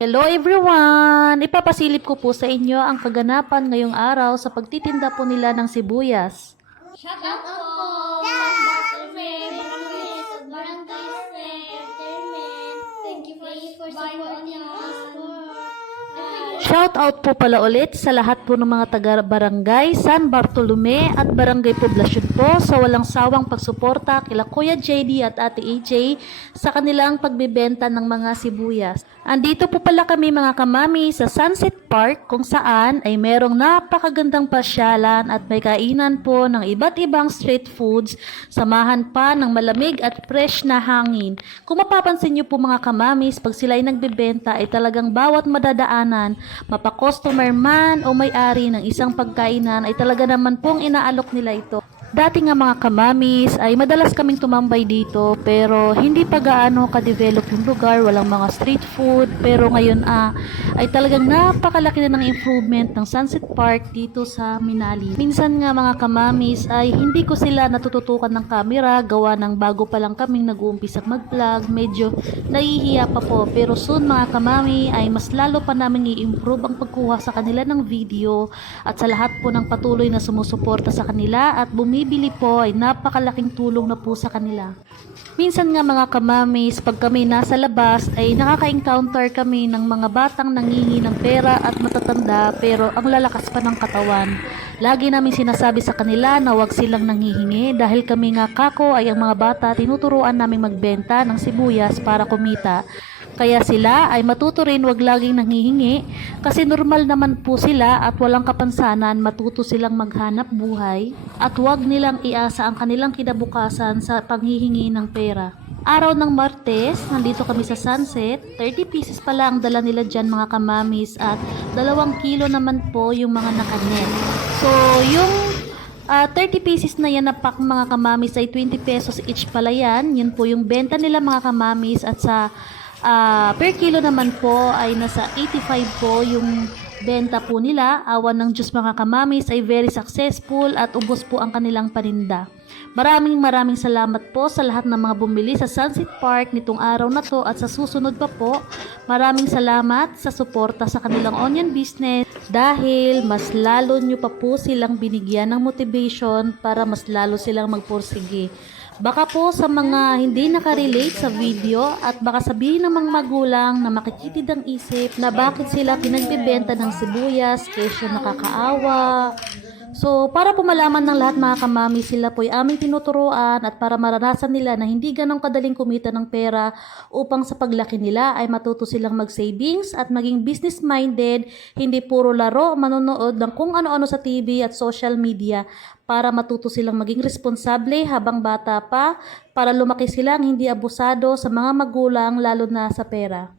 Hello everyone! Ipapasilip ko po sa inyo ang kaganapan ngayong araw sa pagtitinda po nila ng sibuyas. Shout out po! San Bartolome, Barangay at Barangay Entertainment. Thank you for supporting us. Shout out po pala ulit sa lahat po ng mga taga-barangay San Bartolome at Barangay Poblasyon po sa walang sawang pagsuporta kila Kuya JD at Ate AJ sa kanilang pagbebenta ng mga sibuyas. Andito po pala kami mga kamami sa Sunset Park kung saan ay merong napakagandang pasyalan at may kainan po ng iba't ibang street foods, samahan pa ng malamig at fresh na hangin. Kung mapapansin nyo po mga kamamis, pag sila ay nagbebenta ay talagang bawat madadaanan, mapa-customer man o may-ari ng isang pagkainan ay talaga naman pong inaalok nila ito. Dati nga mga kamamis ay madalas kaming tumambay dito pero hindi pa gaano ka-develop yung lugar, walang mga street food, pero ngayon ay talagang napakalaki na ng improvement ng Sunset Park dito sa Minali. Minsan nga mga kamamis ay hindi ko sila natututukan ng camera, gawa ng bago pa lang kaming nag-uumpisang mag-vlog, medyo nahihiya pa po, pero soon mga kamami ay mas lalo pa namin i-improve ang pagkuha sa kanila ng video at sa lahat po ng patuloy na sumusuporta sa kanila at bumibili po ay napakalaking tulong na po sa kanila. Minsan nga mga kamamis, pag kami nasa labas ay nakaka-encounter kami ng mga batang nangingi ng pera at matatanda pero ang lalakas pa ng katawan. Lagi namin sinasabi sa kanila na huwag silang nanghihingi dahil kami nga kako ay ang mga bata tinuturuan namin magbenta ng sibuyas para kumita. Kaya sila ay matuto rin wag laging nanghihingi kasi normal naman po sila at walang kapansanan, matuto silang maghanap buhay at wag nilang iasa ang kanilang kinabukasan sa panghihingi ng pera. Araw ng Martes, nandito kami sa Sunset, 30 pieces pala ang dala nila dyan mga kamamis at 2 kilo naman po yung mga nakanet. So yung 30 pieces na yan na pack mga kamamis ay 20 pesos each pala yan. Yun po yung benta nila mga kamamis at sa per kilo naman po ay nasa 85 po yung benta po nila. Awan ng Diyos mga kamamis ay very successful at ubos po ang kanilang paninda. Maraming salamat po sa lahat ng mga bumili sa Sunset Park nitong araw na to at sa susunod pa po. Maraming salamat sa suporta sa kanilang onion business dahil mas lalo nyo pa po silang binigyan ng motivation para mas lalo silang magpursige. Baka po sa mga hindi nakarelate sa video at baka sabihin ng mga magulang na makikitid ang isip na bakit sila pinagbebenta ng sibuyas kesyo nakakaawa. So, para po malaman ng lahat mga kamami, sila po ay aming tinuturuan at para maranasan nila na hindi ganong kadaling kumita ng pera upang sa paglaki nila ay matuto silang mag-savings at maging business-minded, hindi puro laro, manonood ng kung ano-ano sa TV at social media para matuto silang maging responsable habang bata pa para lumaki silang hindi abusado sa mga magulang lalo na sa pera.